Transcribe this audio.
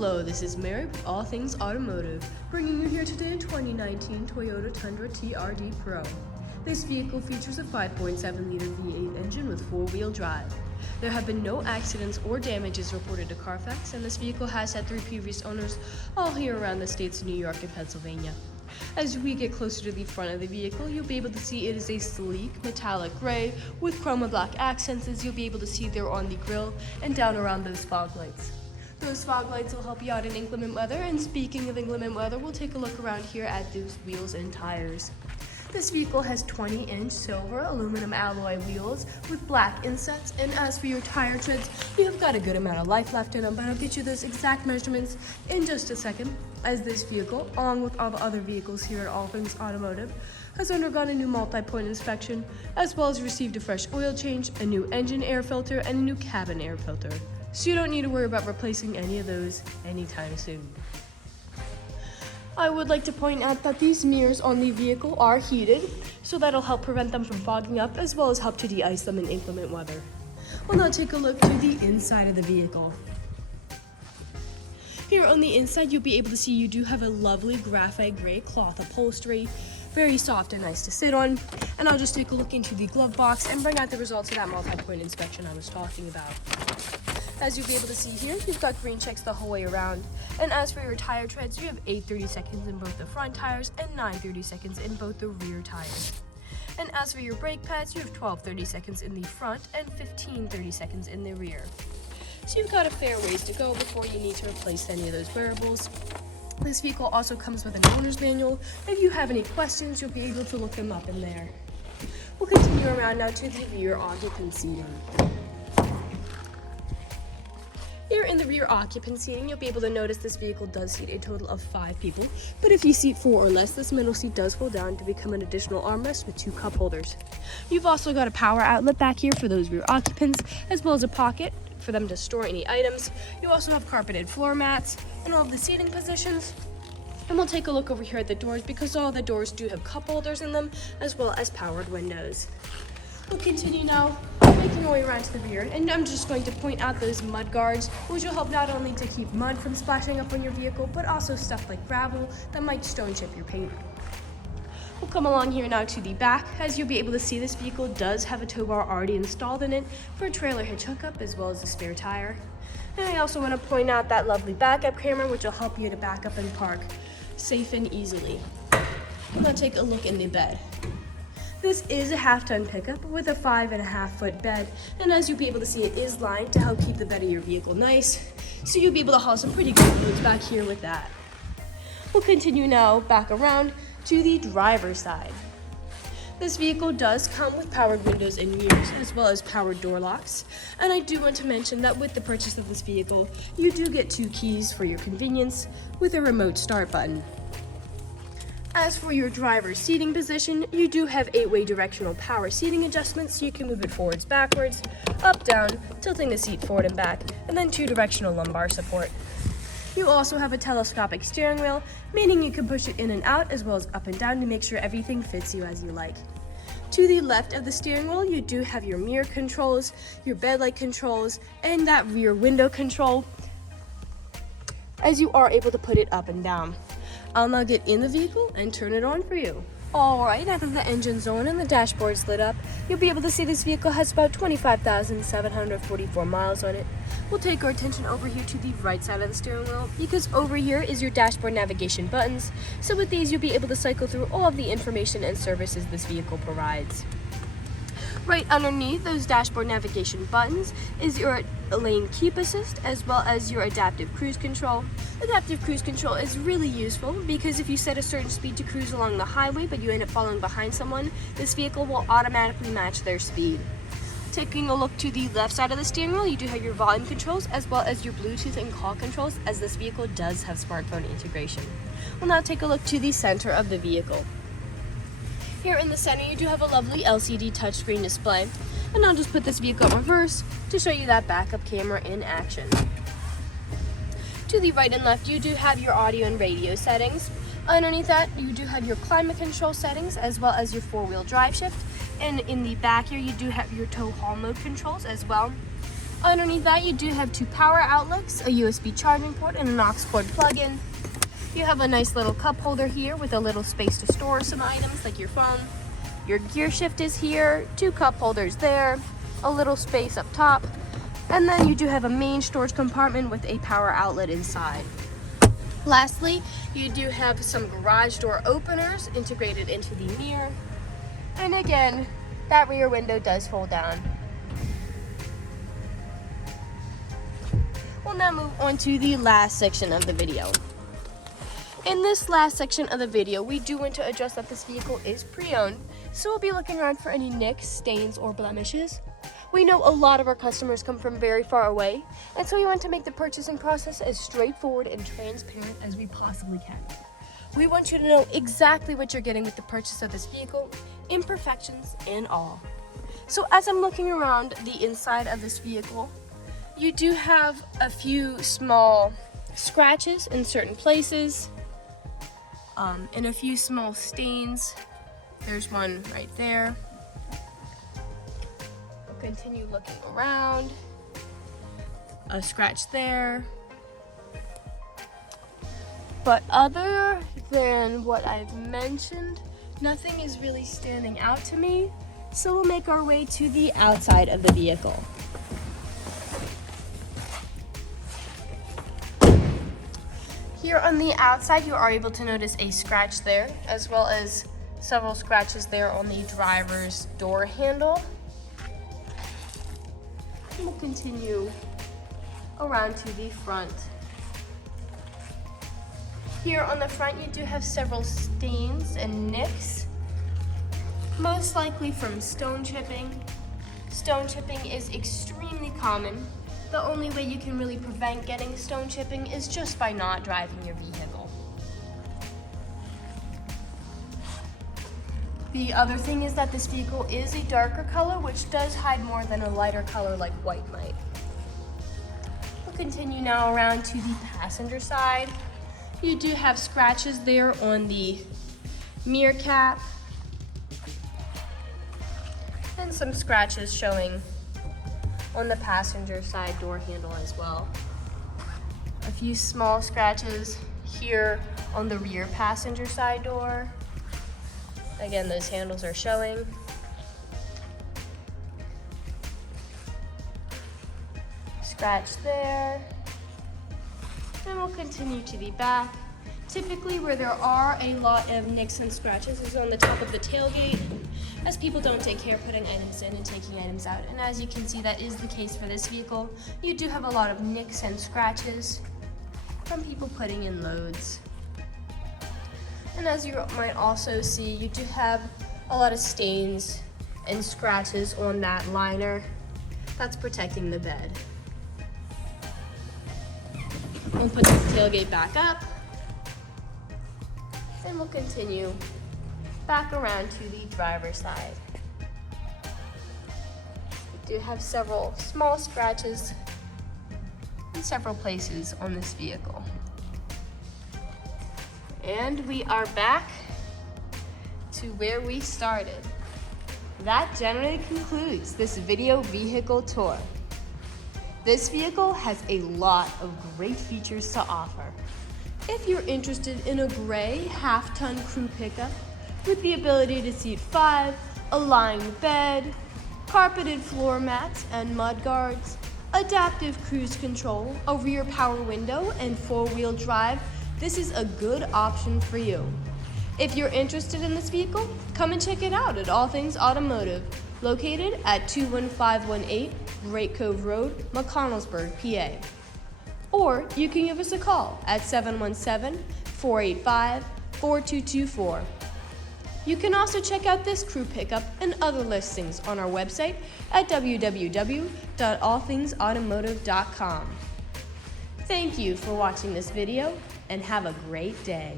Hello, this is Mary with All Things Automotive, bringing you here today a 2019 Toyota Tundra TRD Pro. This vehicle features a 5.7-liter V8 engine with four-wheel drive. There have been no accidents or damages reported to CARFAX, and this vehicle has had 3 previous owners, all here around the states of New York and Pennsylvania. As we get closer to the front of the vehicle, you'll be able to see it is a sleek metallic gray with chrome and black accents, as you'll be able to see there on the grille and down around those fog lights. Those fog lights will help you out in inclement weather, and speaking of inclement weather, we'll take a look around here at those wheels and tires. This vehicle has 20-inch silver aluminum alloy wheels with black insets, and as for your tire treads, you've got a good amount of life left in them, but I'll get you those exact measurements in just a second, as this vehicle, along with all the other vehicles here at All Things Automotive, has undergone a new multi-point inspection, as well as received a fresh oil change, a new engine air filter, and a new cabin air filter. So you don't need to worry about replacing any of those anytime soon. I would like to point out that these mirrors on the vehicle are heated, so that'll help prevent them from fogging up, as well as help to de-ice them in inclement weather. We'll now take a look to the inside of the vehicle. Here on the inside, you'll be able to see you do have a lovely graphite gray cloth upholstery, very soft and nice to sit on. And I'll just take a look into the glove box and bring out the results of that multi-point inspection I was talking about. As you'll be able to see here, you've got green checks the whole way around. And as for your tire treads, you have 8 30-seconds in both the front tires and 9 30-seconds in both the rear tires. And as for your brake pads, you have 12 30-seconds in the front and 15 30-seconds in the rear. So you've got a fair ways to go before you need to replace any of those wearables. This vehicle also comes with an owner's manual. If you have any questions, you'll be able to look them up in there. We'll continue around now to the rear occupant seating. Here in the rear occupant seating, you'll be able to notice this vehicle does seat a total of 5 people, but if you seat 4 or less, this middle seat does fold down to become an additional armrest with 2 cup holders. You've also got a power outlet back here for those rear occupants, as well as a pocket for them to store any items. You also have carpeted floor mats in all of the seating positions. And we'll take a look over here at the doors, because all the doors do have cup holders in them, as well as powered windows. We'll continue now, making our way around to the rear, and I'm just going to point out those mud guards, which will help not only to keep mud from splashing up on your vehicle, but also stuff like gravel that might stone chip your paint. We'll come along here now to the back. As you'll be able to see, this vehicle does have a tow bar already installed in it for a trailer hitch hookup, as well as a spare tire. And I also want to point out that lovely backup camera, which will help you to back up and park safe and easily. We're going to take a look in the bed. This is a half-ton pickup with a 5.5-foot bed, and as you'll be able to see, it is lined to help keep the bed of your vehicle nice, so you'll be able to haul some pretty good loads back here with that. We'll continue now back around to the driver's side. This vehicle does come with powered windows and mirrors, as well as powered door locks, and I do want to mention that with the purchase of this vehicle, you do get 2 keys for your convenience with a remote start button. As for your driver's seating position, you do have 8-way directional power seating adjustments, so you can move it forwards, backwards, up, down, tilting the seat forward and back, and then 2 directional lumbar support. You also have a telescopic steering wheel, meaning you can push it in and out, as well as up and down, to make sure everything fits you as you like. To the left of the steering wheel, you do have your mirror controls, your bed light controls, and that rear window control, as you are able to put it up and down. I'll now get in the vehicle and turn it on for you. Alright, now that the engine's on and the dashboard's lit up, you'll be able to see this vehicle has about 25,744 miles on it. We'll take our attention over here to the right side of the steering wheel, because over here is your dashboard navigation buttons. So with these, you'll be able to cycle through all of the information and services this vehicle provides. Right underneath those dashboard navigation buttons is your lane keep assist, as well as your adaptive cruise control. Adaptive cruise control is really useful because if you set a certain speed to cruise along the highway but you end up falling behind someone, this vehicle will automatically match their speed. Taking a look to the left side of the steering wheel, you do have your volume controls, as well as your Bluetooth and call controls, as this vehicle does have smartphone integration. We'll now take a look to the center of the vehicle. Here in the center, you do have a lovely LCD touchscreen display, and I'll just put this vehicle in reverse to show you that backup camera in action. To the right and left, you do have your audio and radio settings. Underneath that, you do have your climate control settings, as well as your 4-wheel drive shift. And in the back here, you do have your tow haul mode controls as well. Underneath that, you do have 2 power outlets, a USB charging port, and an aux cord plug-in. You have a nice little cup holder here with a little space to store some items like your phone. Your gear shift is here, 2 cup holders there, a little space up top, and then you do have a main storage compartment with a power outlet inside. Lastly, you do have some garage door openers integrated into the mirror. And again, that rear window does fold down. We'll now move on to the last section of the video. In this last section of the video, we do want to address that this vehicle is pre-owned, so we'll be looking around for any nicks, stains, or blemishes. We know a lot of our customers come from very far away, and so we want to make the purchasing process as straightforward and transparent as we possibly can. We want you to know exactly what you're getting with the purchase of this vehicle, imperfections and all. So as I'm looking around the inside of this vehicle, you do have a few small scratches in certain places, and a few small stains. There's one right there. We'll continue looking around. A scratch there. But other than what I've mentioned, nothing is really standing out to me. So we'll make our way to the outside of the vehicle. Here on the outside, you are able to notice a scratch there, as well as several scratches there on the driver's door handle. And we'll continue around to the front. Here on the front, you do have several stains and nicks, most likely from stone chipping. Stone chipping is extremely common. The only way you can really prevent getting stone chipping is just by not driving your vehicle. The other thing is that this vehicle is a darker color, which does hide more than a lighter color like white might. We'll continue now around to the passenger side. You do have scratches there on the mirror cap, and some scratches showing on the passenger side door handle as well. A few small scratches here on the rear passenger side door. Again, those handles are showing. Scratch there. And we'll continue to the back. Typically where there are a lot of nicks and scratches is on the top of the tailgate, as people don't take care of putting items in and taking items out. And as you can see, that is the case for this vehicle. You do have a lot of nicks and scratches from people putting in loads. And as you might also see, you do have a lot of stains and scratches on that liner. That's protecting the bed. We'll put the tailgate back up, and we'll continue back around to the driver's side. We do have several small scratches in several places on this vehicle. And we are back to where we started. That generally concludes this video vehicle tour. This vehicle has a lot of great features to offer. If you're interested in a gray half-ton crew pickup with the ability to seat 5, a lined bed, carpeted floor mats and mud guards, adaptive cruise control, a rear power window, and 4-wheel drive, this is a good option for you. If you're interested in this vehicle, come and check it out at All Things Automotive, located at 21518 Great Cove Road, McConnellsburg, PA. Or you can give us a call at 717-485-4224. You can also check out this crew pickup and other listings on our website at www.allthingsautomotive.com. Thank you for watching this video, and have a great day.